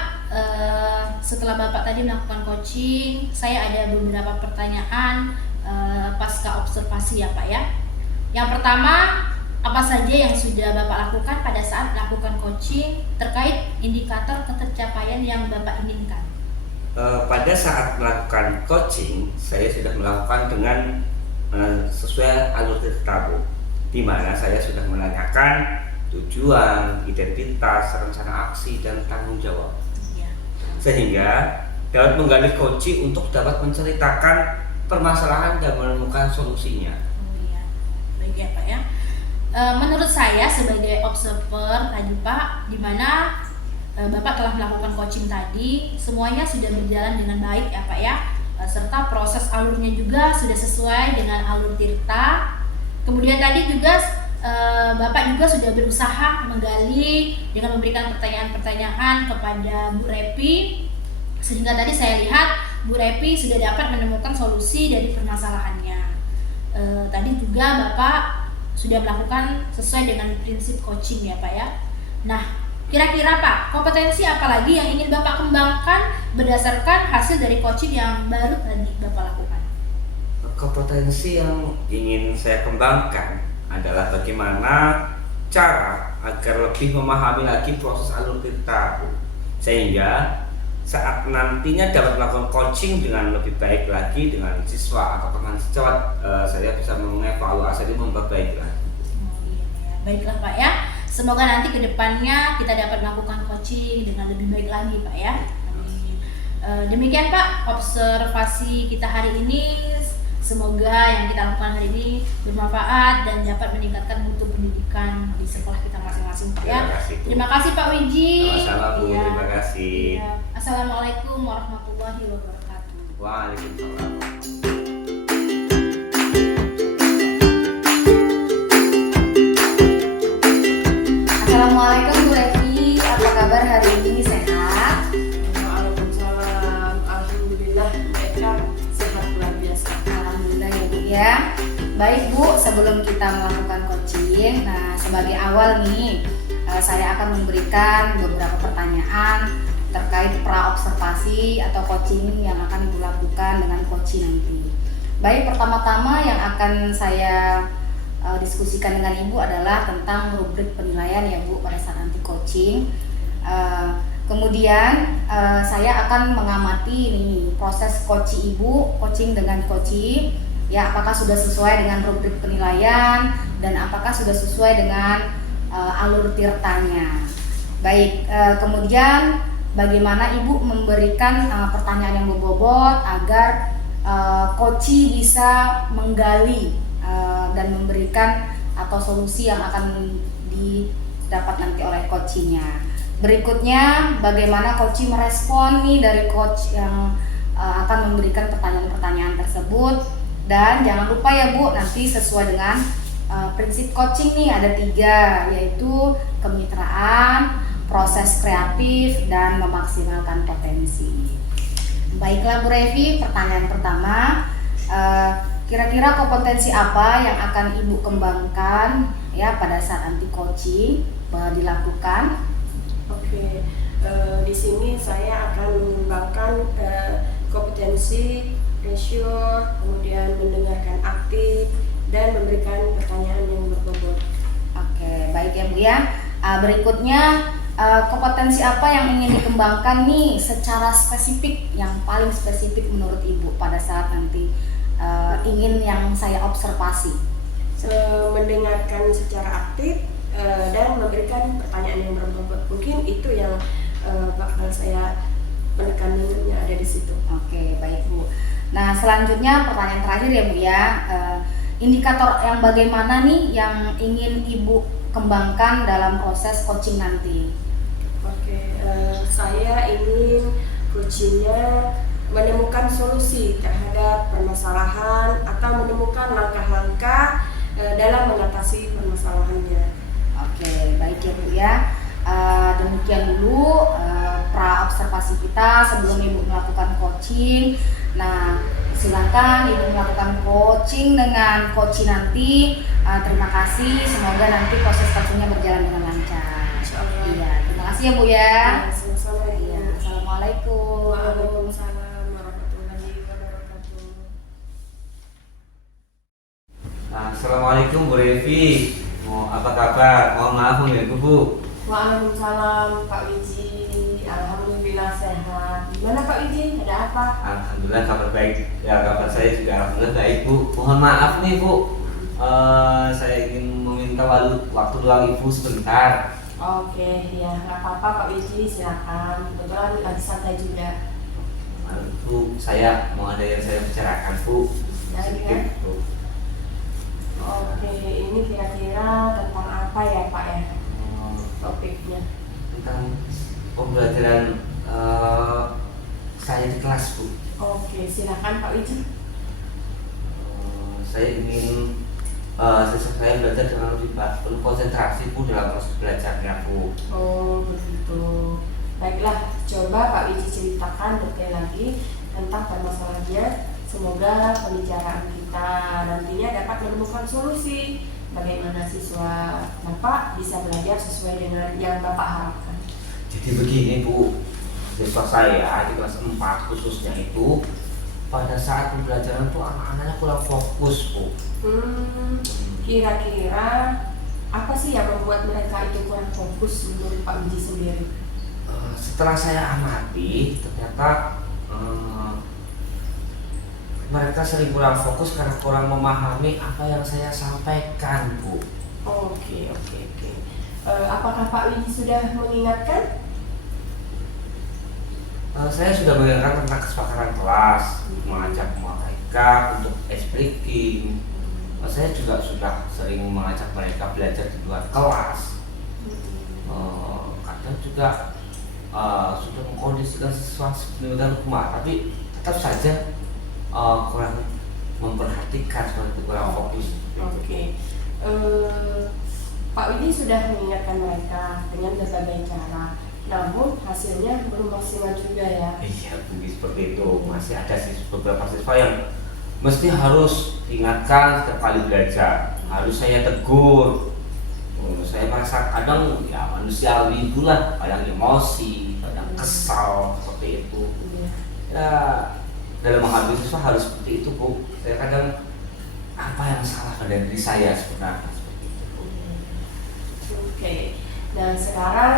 setelah Bapak tadi melakukan coaching, saya ada beberapa pertanyaan pasca observasi ya Pak ya. Yang pertama, apa saja yang sudah Bapak lakukan pada saat melakukan coaching terkait indikator ketercapaian yang Bapak inginkan? Pada saat melakukan coaching, saya sudah melakukan dengan sesuai alur cerita Bu, di mana saya sudah menanyakan tujuan, identitas, rencana aksi, dan tanggung jawab. Ya. Sehingga dapat menggali coach untuk dapat menceritakan permasalahan dan menemukan solusinya. Oh iya, baik ya Pak ya. Menurut saya sebagai observer tadi Pak, di mana Bapak telah melakukan coaching tadi, semuanya sudah berjalan dengan baik ya Pak ya, serta proses alurnya juga sudah sesuai dengan alur Tirta. Kemudian tadi juga Bapak juga sudah berusaha menggali dengan memberikan pertanyaan-pertanyaan kepada Bu Revi, sehingga tadi saya lihat Bu Revi sudah dapat menemukan solusi dari permasalahannya. Tadi juga Bapak sudah melakukan sesuai dengan prinsip coaching ya Pak ya. Nah, kira-kira Pak, kompetensi apa lagi yang ingin Bapak kembangkan berdasarkan hasil dari coaching yang baru tadi Bapak lakukan? Kompetensi yang ingin saya kembangkan adalah bagaimana cara agar lebih memahami lagi proses alur Tirta, sehingga saat nantinya dapat melakukan coaching dengan lebih baik lagi dengan siswa atau teman sejawat, saya bisa mengevaluasi dan memperbaiki lagi. Oh, iya, ya. Baiklah Pak ya, semoga nanti kedepannya kita dapat melakukan coaching dengan lebih baik lagi Pak ya. Amin. Demikian Pak observasi kita hari ini. Semoga yang kita lakukan hari ini bermanfaat dan dapat meningkatkan mutu pendidikan di sekolah kita masing-masing Pak ya. Terima kasih Pak Wiji. Sama-sama Bu, Ya. terima kasih. Ya. Assalamualaikum warahmatullahi wabarakatuh. Waalaikumsalam. Assalamualaikum Bu Revi, apa kabar hari ini, sehat? Waalaikumsalam Baik Bu, sebelum kita melakukan coaching, nah sebagai awal nih saya akan memberikan beberapa pertanyaan terkait pra-observasi atau coaching yang akan Ibu lakukan dengan coaching nanti. Baik, pertama-tama yang akan saya diskusikan dengan Ibu adalah tentang rubrik penilaian ya Bu pada saat nanti coaching. Kemudian saya akan mengamati ini proses coaching Ibu, coaching dengan coaching. Ya, apakah sudah sesuai dengan rubrik penilaian dan apakah sudah sesuai dengan alur tirtanya. Baik, kemudian bagaimana Ibu memberikan pertanyaan yang berbobot agar coaching bisa menggali dan memberikan atau solusi yang akan didapat nanti oleh coachingnya. Berikutnya, bagaimana coaching merespon nih dari coach yang akan memberikan pertanyaan-pertanyaan tersebut. Dan jangan lupa ya Bu, nanti sesuai dengan prinsip coaching nih ada 3, yaitu kemitraan, proses kreatif, dan memaksimalkan potensi. Baiklah Bu Revi, pertanyaan pertama, kira-kira kompetensi apa yang akan Ibu kembangkan ya pada saat nanti coaching dilakukan? Oke, di sini saya akan mengembangkan kompetensi ratio, kemudian mendengarkan aktif, dan memberikan pertanyaan yang berbobot. Oke, baik ya Bu ya. Berikutnya, kompetensi apa yang ingin dikembangkan nih secara spesifik, yang paling spesifik menurut Ibu pada saat nanti ingin yang saya observasi? Mendengarkan secara aktif dan memberikan pertanyaan yang berbobot. Mungkin itu yang bakal saya penekanannya ada di situ. Oke, baik Bu. Nah, selanjutnya pertanyaan terakhir ya Bu ya. Indikator yang bagaimana nih yang ingin Ibu kembangkan dalam proses coaching nanti? Oke, saya ingin coachingnya menemukan solusi terhadap permasalahan atau menemukan langkah-langkah dalam mengatasi permasalahannya. Oke, baik ya Bu ya. Demikian dulu pra-observasi kita sebelum Ibu melakukan coaching. Nah, silakan Ibu melakukan coaching dengan coaching nanti. Terima kasih, semoga nanti proses coachingnya berjalan dengan lancar. Insyaallah. Iya, terima kasih ya Bu ya. Sama-sama. Iya, assalamualaikum. Waalaikumsalam warahmatullahi wabarakatuh. Assalamualaikum Bu Revi. Apa kabar? Mohon maaf mengganggu Bu. Waalaikumsalam Pak Wiji. Alhamdulillah sehat. Gimana Pak Wiji? Ada apa? Alhamdulillah kabar baik. Ya, kabar saya juga alhamdulillah baik Bu. Mohon maaf nih Bu. Saya ingin meminta waktu luang Ibu sebentar. Oke, ya nggak apa-apa Pak Wiji, silakan. Kebetulan lagi santai juga. Bu, saya mau ada yang saya bicarakan Bu. Sedikit Bu. Oke, ini kira-kira tentang apa ya Pak ya topiknya? Tentang pembelajaran saya di kelas Bu. Oke, silakan Pak Wiji. Saya ingin saya belajar dengan lebih penuh konsentrasi Bu dalam proses belajarnya Bu. Oh begitu. Baiklah, coba Pak Wiji ceritakan detail lagi tentang permasalahannya. Semoga pembicaraan kita nantinya dapat menemukan solusi bagaimana siswa Bapak bisa belajar sesuai dengan yang Bapak harapkan. Jadi begini Bu, siswa saya di kelas 4 khususnya itu pada saat pembelajaran tuh anak-anaknya kurang fokus Bu. Kira-kira apa sih yang membuat mereka itu kurang fokus menurut Pak Wiji sendiri? Setelah saya amati, ternyata mereka sering kurang fokus karena kurang memahami apa yang saya sampaikan Bu. Oke. Apakah Pak Wiji sudah mengingatkan? Saya sudah mengingatkan tentang kesepakatan kelas, mengajak mereka untuk ice breaking. Saya juga sudah sering mengajak mereka belajar di luar kelas. Kadang juga sudah mengkondisikan sesuatu dengan rumah, tapi tetap saja kurang memperhatikan, kurang fokus. Oke. Pak Widi sudah mengingatkan mereka dengan berbagai cara, namun hasilnya belum maksimal juga ya. Iya, seperti itu. Masih ada beberapa siswa yang mesti harus ingatkan setiap kali belajar, harus saya tegur. Saya merasa kadang ya manusiawi itulah, kadang emosi, kadang kesal seperti itu. Ya dalam menghadapi siswa harus seperti itu Bu. Saya kadang apa yang salah pada diri saya sebenarnya seperti itu Bu. Oke, nah sekarang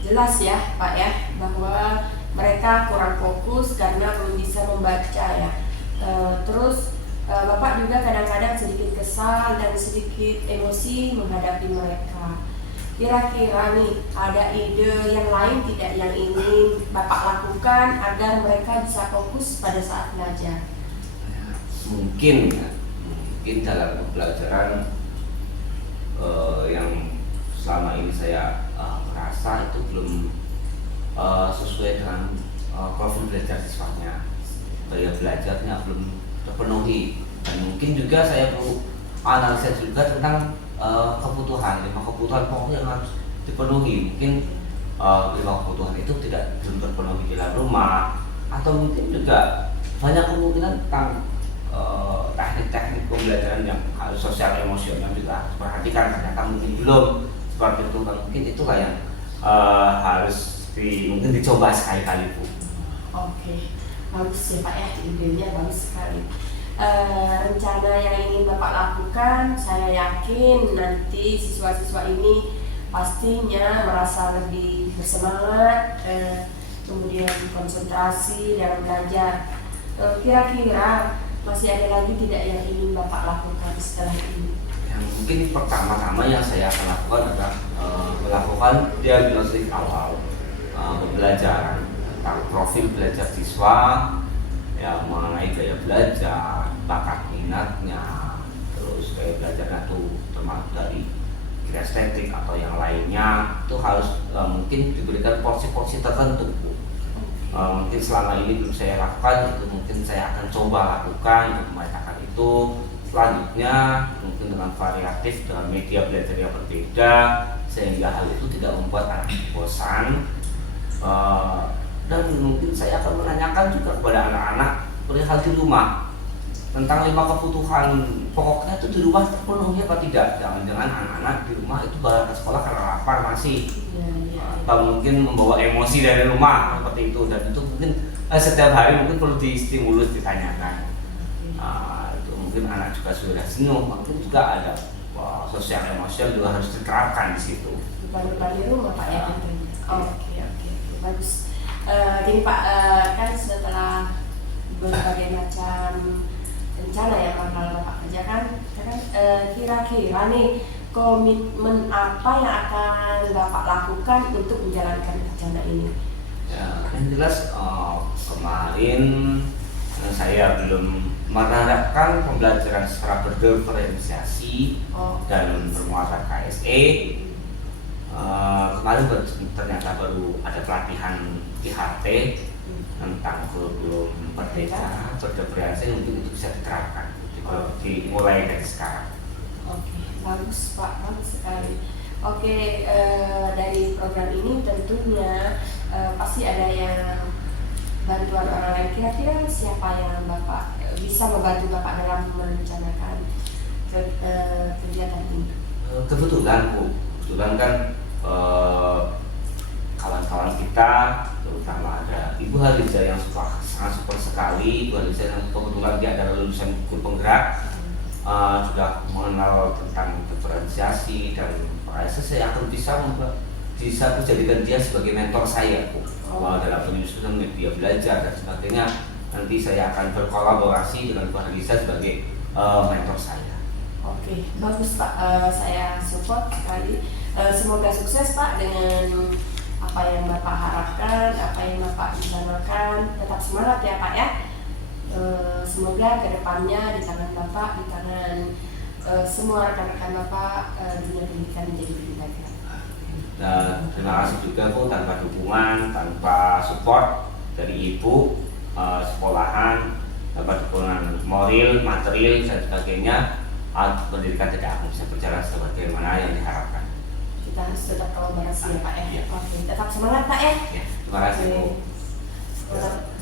jelas ya Pak ya bahwa mereka kurang fokus karena belum bisa membaca ya. Terus Bapak juga kadang-kadang sedikit kesal dan sedikit emosi menghadapi mereka. Kira-kira nih ada ide yang lain tidak yang ingin Bapak lakukan agar mereka bisa fokus pada saat belajar? Mungkin dalam pembelajaran yang selama ini saya merasa itu belum sesuai dengan profil belajar siswanya, gaya belajarnya belum terpenuhi, dan mungkin juga saya perlu analisa juga tentang kebutuhan 5 kebutuhan pokok yang harus dipenuhi. Mungkin 5 kebutuhan itu belum terpenuhi di dalam rumah, atau mungkin juga banyak kemungkinan tentang teknik-teknik pembelajaran yang harus sosial emosional juga harus perhatikan, ternyata mungkin belum seperti itu. Mungkin itulah yang harus mungkin dicoba sekali-kali Bu. Oke, bagus ya Pak ya, idenya bagus sekali. Rencana yang ingin Bapak lakukan, saya yakin nanti siswa-siswa ini pastinya merasa lebih bersemangat, kemudian konsentrasi dalam belajar. Kira-kira masih ada lagi tidak yang ingin Bapak lakukan setelah ini? Yang mungkin pertama-tama yang saya akan lakukan adalah melakukan diagnosis awal pembelajaran tentang profil belajar siswa, ya mengenai gaya belajar, bakat minatnya, terus gaya belajarnya itu termasuk dari kinestetik atau yang lainnya, itu harus mungkin diberikan porsi-porsi tertentu Bu. Mungkin selama ini belum saya lakukan, itu mungkin saya akan coba lakukan untuk memetakan itu. Selanjutnya mungkin dengan variatif, dengan media belajar yang berbeda, sehingga hal itu tidak membuat anak bosan. Dan mungkin saya akan menanyakan juga kepada anak-anak perihal di rumah tentang 5 kebutuhan pokoknya itu di rumah terpenuhi apa tidak. Jangan-jangan anak-anak di rumah itu berangkat sekolah karena lapar masih, atau mungkin membawa emosi dari rumah seperti itu, dan itu mungkin setiap hari mungkin perlu distimulus, ditanyakan. Itu mungkin anak juga sudah jenuh, mungkin juga ada sosial emosional juga harus diterapkan di situ. Bukan di rumah Pak ya tentunya. Oke, bagus. Jadi Pak, kan setelah berbagai macam rencana yang bakal Bapak kerjakan, kira-kira nih komitmen apa yang akan Bapak lakukan untuk menjalankan rencana ini? Ya, yang jelas kemarin saya belum menerapkan pembelajaran secara berdiferensiasi dan bermuatan KSE. Kemarin ternyata baru ada pelatihan IHT tentang kurikulum merdeka berdiferensiasi, mungkin itu bisa diterapkan dimulai dari sekarang. Oke, bagus Pak, bagus sekali. Oke, dari program ini tentunya pasti ada yang bantuan orang lain. Kira-kira siapa yang Bapak bisa membantu Bapak dalam merencanakan kegiatan ini? Kebetulan Bu, kan kawan-kawan kita, terutama ada Ibu Haliza yang sangat support sekali. Ibu Haliza yang kebetulan dia adalah lulusan guru penggerak, sudah mengenal tentang diferensiasi, dan saya akan bisa menjadikan dia sebagai mentor saya Bu, dalam penyusunan media belajar dan sebagainya. Nanti saya akan berkolaborasi dengan Ibu Haliza sebagai mentor saya. Oke, bagus Pak, saya support sekali. Semoga sukses Pak dengan apa yang Bapak harapkan, apa yang Bapak rencanakan. Tetap semangat ya Pak ya. Semoga kedepannya di tangan Bapak, di tangan semua rekan-rekan Bapak, dunia pendidikan menjadi lebih baik. Dan terima kasih juga Bu, tanpa dukungan, tanpa support dari Ibu, sekolahan, tanpa dukungan moral, material dan sebagainya, pendidikan tidak akan bisa berjalan sebagaimana yang diharapkan. Kita harus tetap kolaborasi ya Pak ya. Oke, tetap semangat Pak ya. Ya, terima kasih Bu.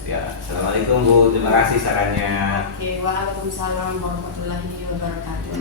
Ya, assalamualaikum. Assalamualaikum Bu, terima kasih sarannya. Oke, waalaikumsalam warahmatullahi wabarakatuh.